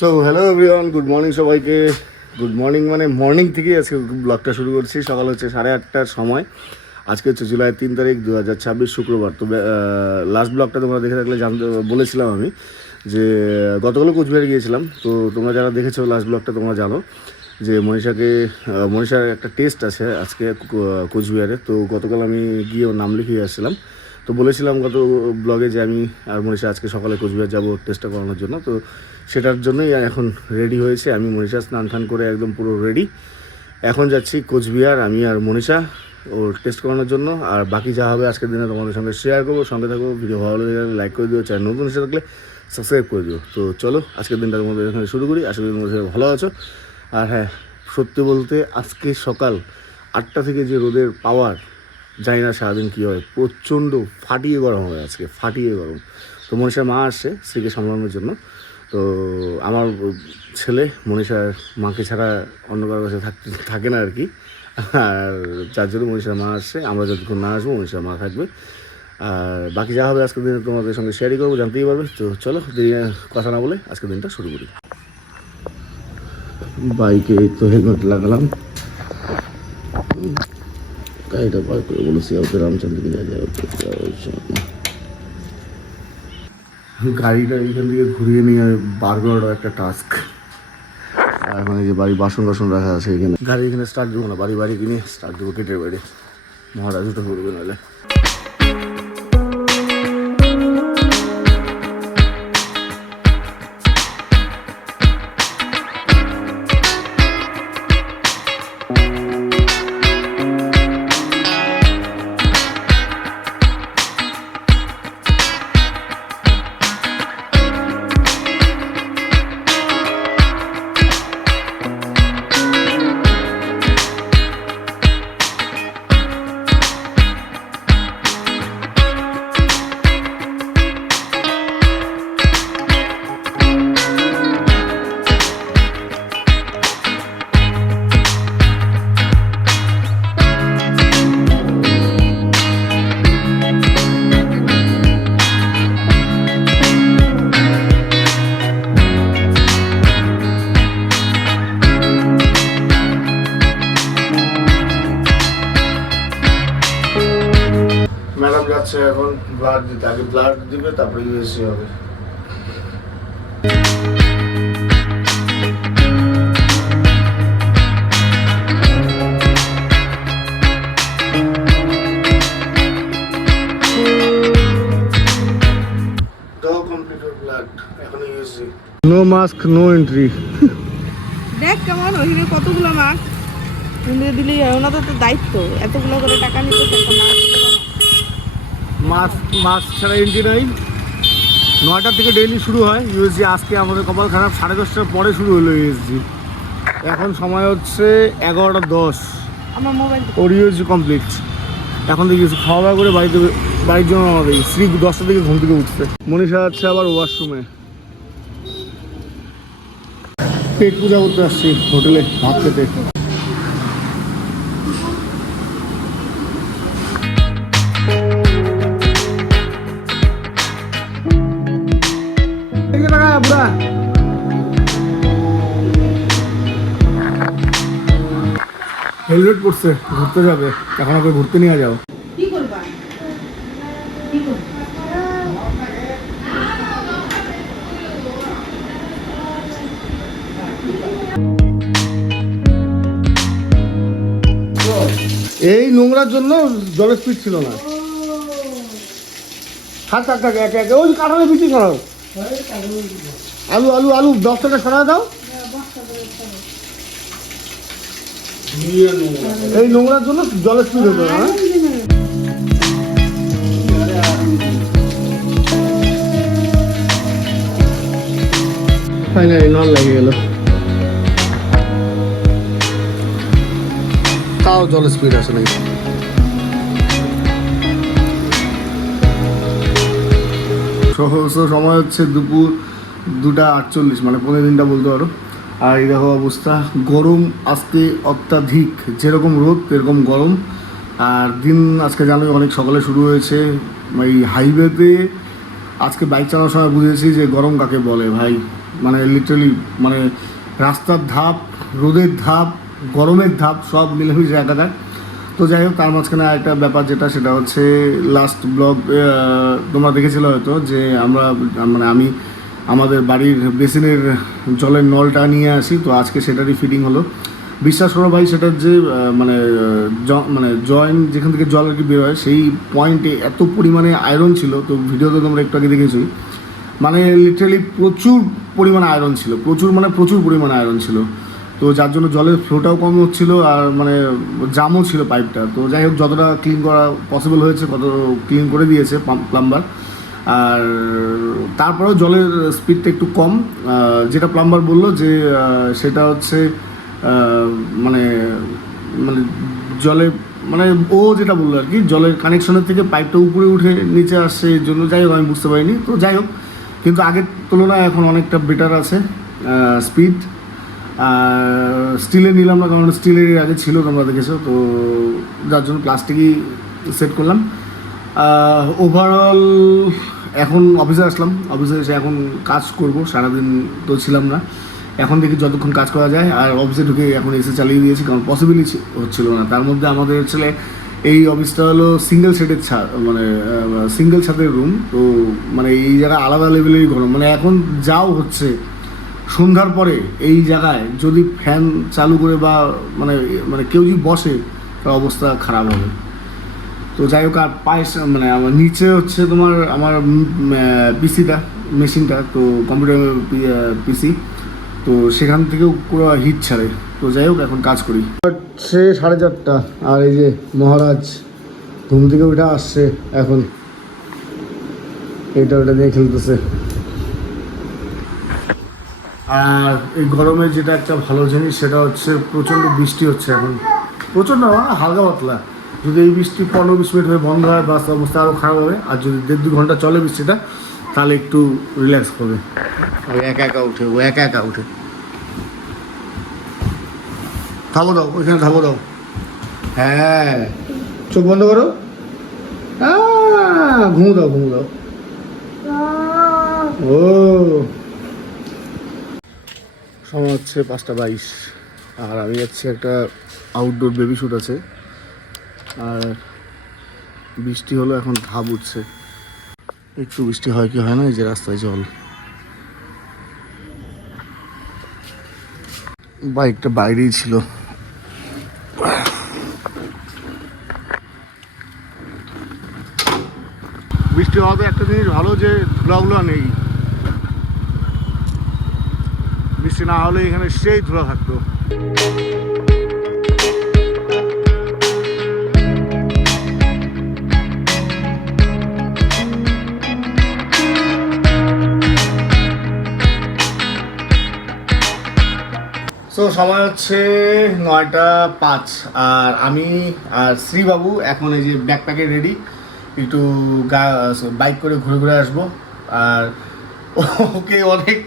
So hello everyone, good morning সবাইকে। Good morning মানে morning থেকেই আজকে ব্লগটা শুরু করছি। সকাল হচ্ছে 8:30টার সময়। আজকে হচ্ছে জুলাই 3 তারিখ 2026 শুক্রবার। তো লাস্ট ব্লগটা তোমরা দেখে থাকলে জানতে বলেছিলাম আমি যে গতকালও কোচবিহারে গিয়েছিলাম। তো তোমরা যারা দেখেছো লাস্ট ব্লগটা তোমরা জানো যে মনীষার একটা টেস্ট আছে আজকে কোচবিহারে। তো গতকাল আমি গিয়ে ওর নাম লিখিয়ে আসছিলাম। তো বলেছিলাম গত ব্লগে যে আমি আর মনীষা আজকে সকালে কোচবিহার যাবো টেস্টটা করানোর জন্য। তো সেটার জন্যই এখন রেডি হয়েছে। আমি মনীষা স্নান টান করে একদম পুরো রেডি। এখন যাচ্ছি কোচবিহার আমি আর মনীষা ওর টেস্ট করানোর জন্য। আর বাকি যা হবে আজকের দিনে তোমাদের সঙ্গে শেয়ার করবো। সঙ্গে থাকবো, ভিডিও ভালো লাগলে লাইক করে দিও, চ্যানেল নতুন এসে থাকলে সাবস্ক্রাইব করে দিও। তো চলো আজকের দিনটা তোমাদের এখানে শুরু করি। আশা করি তোমাদের ভালো আছো। আর হ্যাঁ, সত্যি বলতে আজকে সকাল 8টা থেকে যে রোদের পাওয়ার, জানি না সারাদিন কী হয়, প্রচণ্ড ফাটিয়ে গরম হয় আজকে, ফাটিয়ে গরম। তো মনীষার মা আসছে স্ত্রীকে সামলানোর জন্য। তো আমার ছেলে মনীষার মাকে ছাড়া অন্য কারোর কাছে থাকে না আর কি। আর যার জন্য মনীষার মা আসছে। আমরা যতক্ষণ না আসবো মনীষার মা থাকবে। আর বাকি যা হবে আজকের দিনে তোমাদের সঙ্গে শেয়ারই করবো, জানতেই পারবে। তো চলো দেরি কথা না বলে আজকের দিনটা শুরু করি। বাইকে তো হেলমেট লাগালাম, গাড়িটা পার করে বলেছি রামচন্দ্রকে গাড়িটা এখান থেকে ঘুরিয়ে নিয়ে বার করাটা একটা টাস্ক। এখন এই যে বাড়ি বাসন রাখা আছে এখানে। গাড়ি এখানে স্টার্ট দেবো না, বাড়ি কিনে স্টার্ট দেবো কেটের বাড়ি। মহারাজ উঠে পড়বে নাহলে। ম্যাডাম যাচ্ছে এখন ব্লাড দিতে। আগে ব্লাড দিবে, তারপরে ইউএসসি হবে। No mask no entry. দেখ কেমন ওইখানে কতগুলো মাস্ক তুলে দিলেই হয়। ওনাদের তো দায়িত্ব এতগুলো করে টাকা নিতে। মাস্ক ছাড়া এন্ট্রি নাই। 9টা থেকে ডেইলি শুরু হয় ইউএসজি। আজকে আমাদের কপাল খারাপ, 10:30টার পরে শুরু হলো ইউএসজি। এখন সময় হচ্ছে 11:10। আমার মোবাইল ওর ইউএসজি কমপ্লিট। এখন থেকে খাওয়া দাওয়া করে বাড়ির জন্য আমাদের স্ত্রী 10টা থেকে ঘুম থেকে উঠছে। মনীষা যাচ্ছে আবার ওয়াশরুমে। পেট পূজা করতে আসছি হোটেলে ভাত খেতে। হেলমেট পড়ছে, ঘুরতে যাবে। এখন ওকে ঘুরতে নিয়ে যাও। কি করবা? কি করবা? এই নোংরার জন্য জলের স্পিড ছিল না। থাক একে একে ওই কাঁঠালে বিক্রি করাও। আলু 10 টাকা সরা দাও। এই নোংরার জন্য জলের স্পিড হতো না। ফাইনালি নল লেগে গেল। তাও জলের স্পিড আসে নাকি। সময় হচ্ছে দুপুর 2:48, মানে 15 বলতে পারো। আর এই দেখো অবস্থা, গরম আজকে অত্যাধিক। যেরকম রোদ সেরকম গরম। আর দিন আজকে জানোই অনেক সকালে শুরু হয়েছে। এই হাইওয়েতে আজকে বাইক চালানোর সময় বুঝেছি যে গরম কাকে বলে ভাই। মানে লিটারালি মানে রাস্তার ধাপ, রোদের ধাপ, গরমের ধাপ সব মিলেমিশে একাকার। তো যাই হোক, তার মাঝখানে একটা ব্যাপার যেটা সেটা হচ্ছে লাস্ট ব্লগ তোমরা দেখেছিলে হয়তো যে আমরা মানে আমি আমাদের বাড়ির বেসিনের জলের নলটা নিয়ে আসি, তো আজকে সেটারই ফিটিং হলো। বিশ্বাস করো ভাই, সেটার যে মানে জয়েন্ট যেখান থেকে জল আর কি বের হয় সেই পয়েন্টে এত পরিমাণে আয়রন ছিল, তো ভিডিওতে তোমরা একটু আগে দেখেছোই, মানে লিটারালি প্রচুর পরিমাণে আয়রন ছিল, প্রচুর পরিমাণে আয়রন ছিল। তো যার জন্য জলের ফ্লোটাও কম হচ্ছিলো আর মানে জামও ছিল পাইপটা। তো যাই হোক, যতটা ক্লিন করা পসিবল হয়েছে তত ক্লিন করে দিয়েছে প্লাম্বার। আর তারপরেও জলের স্পিডটা একটু কম, যেটা প্লাম্বার বললো যে সেটা হচ্ছে মানে মানে জলে মানে ও যেটা বললো আর কি, জলের কানেকশনের থেকে পাইপটা উপরে উঠে নিচে আসছে, এর জন্য যাই হোক আমি বুঝতে পারিনি। তো যাই হোক, কিন্তু আগের তুলনায় এখন অনেকটা বেটার আছে স্পিড। আর স্টিলে নিলাম না, কারণ স্টিলের আগে ছিল তোমরা দেখেছো, তো যার জন্য প্লাস্টিকই সেট করলাম। ওভারঅল এখন অফিসে আসলাম, অফিসে এসে এখন কাজ করব। সারাদিন তো ছিলাম না, এখন দেখি যতক্ষণ কাজ করা যায়। আর অফিসে ঢুকে এখন এসে চালিয়ে দিয়েছি, কারণ পসিবলই হচ্ছিল না। তার মধ্যে আমাদের ছেলে এই অফিসটা হলো সিঙ্গেল সেটের মানে সিঙ্গেল ছাদের রুম, তো মানে এই জায়গায় আলাদা লেভেলেরই গরম। মানে এখন যাও হচ্ছে সন্ধ্যার পরে এই জায়গায় যদি ফ্যান চালু করে বা মানে মানে কেউ যদি বসে তার অবস্থা খারাপ হবে। তো যাই হোক, আর পায়ে মানে আমার নিচে হচ্ছে তোমার আমার পিসিটা, মেশিনটা, তো কম্পিউটার পিসি, তো সেখান থেকেও পুরো হিট ছাড়ে। তো যাই হোক, এখন কাজ করি। হচ্ছে 4:30, আর এই যে মহারাজ ঘুম থেকে উঠে আসছে, এখন এটা ওটা দিয়ে খেলতেছে। আর এই গরমে যেটা একটা ভালো জিনিস সেটা হচ্ছে প্রচণ্ড বৃষ্টি হচ্ছে এখন, প্রচণ্ড হালকা পাতলা। যদি এই বৃষ্টি 15-20 মিনিট হয়ে বন্ধ হয় বাস অবস্থা আরও খারাপ হবে। আর যদি 1.5-2 ঘন্টা চলে বৃষ্টিটা, তাহলে একটু রিল্যাক্স করবে। ও একা একা উঠে থামো দাও, ওইখানে থামো দাও। হ্যাঁ, চোখ বন্ধ করো, ঘুমো দাও ও। সময় হচ্ছে 5:22, আর আমি যাচ্ছি একটা আউটডোর বেবি শ্যুট আছে। আর বৃষ্টি হলো, এখন ধাপ উঠছে। একটু বৃষ্টি হয় কি হয় না, এই যে রাস্তায় জল। বাইকটা বাইরেই ছিল। বৃষ্টি হওয়াতে একটা জিনিস ভালো যে ধুলাগুলো নেই, বৃষ্টি না হলে এখানে সেই ধুলা থাকতো। তো সময় হচ্ছে 9:05, আর আমি আর শ্রীবাবু এখন এই যে ব্যাকপ্যাকে রেডি, একটু বাইক করে ঘুরে আসবো। আর ওকে অনেক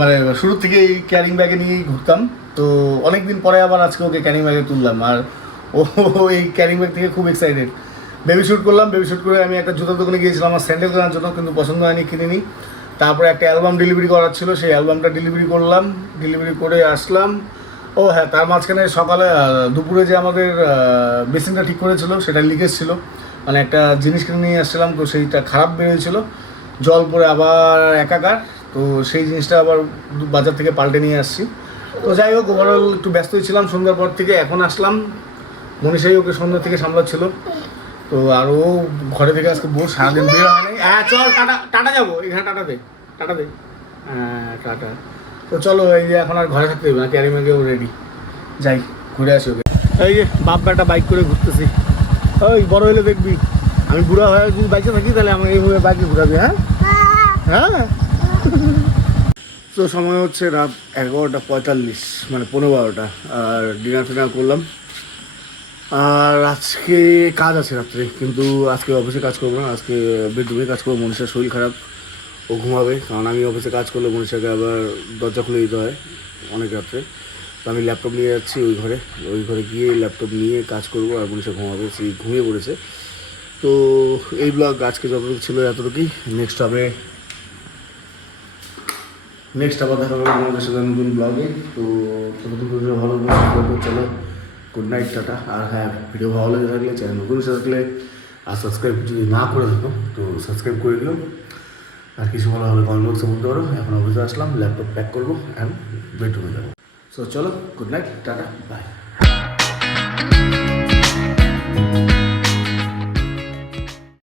মানে শুরু থেকে এই ক্যারিং ব্যাগে নিয়েই ঘুরতাম, তো অনেক দিন পরে আবার আজকে ওকে ক্যারিং ব্যাগে তুললাম। আর ও এই ক্যারিং ব্যাগ থেকে খুব এক্সাইটেড। বেবি শ্যুট করলাম, বেবি শ্যুট করে আমি একটা জুতার দোকানে গিয়েছিলাম আমার স্যান্ডেল কেনার জন্য, কিন্তু পছন্দ হয়নি, কিনিনি। তারপরে একটা অ্যালবাম ডেলিভারি করার ছিল, সেই অ্যালবামটা ডেলিভারি করলাম, ডেলিভারি করে আসলাম। ও হ্যাঁ, তার মাঝখানে সকালে দুপুরে যে আমাদের বেসিনটা ঠিক করেছিল সেটা লিকেজ ছিল, মানে একটা জিনিস কিনে নিয়ে আসছিলাম, তো সেইটা খারাপ বেরিয়েছিল, জল পরে আবার একাকার। তো সেই জিনিসটা আবার বাজার থেকে পাল্টে নিয়ে আসছি। তো যাই হোক, ওভারঅল একটু ব্যস্তই ছিলাম সন্ধ্যার পর থেকে। এখন আসলাম, মনীষাই ওকে সন্ধ্যা থেকে সামলাচ্ছিল। তো আর ও ঘরে থেকে আজকে বউ সারাদিন বের হয় নাই। হ্যাঁ চল, টাটা যাবো, এখানে টাটা দে। হ্যাঁ টাটা। তো চলো, এই যে এখন আর ঘরে থাকতে হবে না, ক্যারি ব্যাগেও রেডি, যাই ঘুরে আসি ওকে। এই যে বাপ বেটা বাইক করে ঘুরতেছি। ওই বড় হলে দেখবি, আমি বুড়া হয়ে যদি বাইকে থাকি তাহলে আমাকে এইভাবে বাইকে ঘুরাবি। হ্যাঁ তো সময় হচ্ছে রাত 11:45, মানে 11:15, আর ডিনার ফিনার করলাম। আর আজকে কাজ আছে রাত্রে, কিন্তু আজকে অফিসে কাজ করবো না, আজকে বেডরুমে কাজ করবো। মনীষার শরীর খারাপ, ও ঘুমাবে, কারণ আমি অফিসে কাজ করলে মনীষাকে আবার দরজা খুলে দিতে হয় অনেক রাত্রে। তো আমি ল্যাপটপ নিয়ে যাচ্ছি ওই ঘরে গিয়ে ল্যাপটপ নিয়ে কাজ করবো, আর মনীষা ঘুমাবে, সেই ঘুমিয়ে পড়েছে। তো এই ব্লগ আজকে যতটুকু ছিল এতটুকুই। নেক্সট নেক্সট আবার দেখা হবে আমাদের সাথে নতুন ব্লগে। তো ততক্ষণ পর্যন্ত ভালো চলো, গুড নাইট, টাটা। আর হ্যাঁ, ভিডিও ভালো লেগে থাকলে, চ্যানেল নতুন এসে থাকলে আর সাবস্ক্রাইব যদি না করে থাকো তো সাবস্ক্রাইব করে দিও। আর কিছু ভালো হবে কমেন্ট বক্সে বলতে পারো। এখন অফিসে আসলাম, ল্যাপটপ প্যাক করবো অ্যান্ড বেড রুমে যাবো। সো চলো, গুড নাইট, টাটা, বাই।